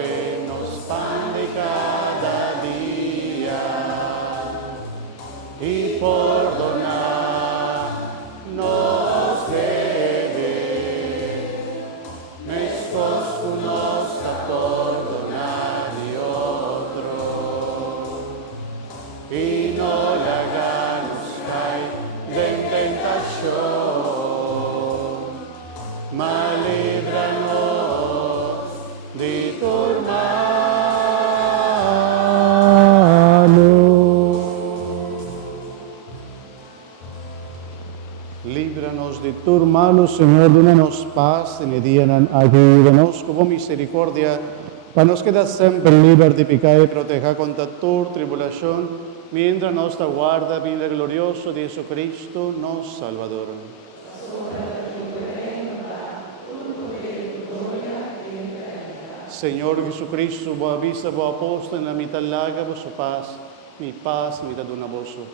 buenos pan de cada día y por donarnos debe, mescos conosca por donar y otro, y no la hagas caer en tentación, mas líbranos de tu mano. Líbranos de tu mano, Señor, dónanos paz en el día, ayúdanos con misericordia, para nos quedar siempre libres de pecado y proteger contra toda tribulación, mientras nos aguarda vida glorioso de Jesucristo, nos Salvador. Señor Jesucristo, vos avisa, vos aposta en la mitad larga, vos paz, mitad de una voso.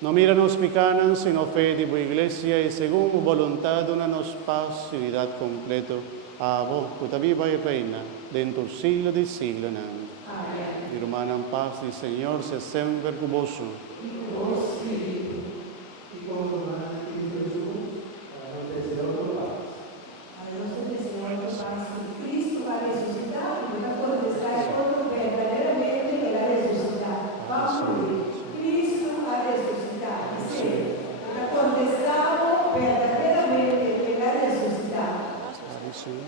No míranos picanan, sino fe de tu iglesia, y según tu voluntad, donanos paz y unidad completo. A vos, puta viva y reina, dentro del siglo de siglo. Amén. Mi hermana en paz, el Señor se siempre con vos.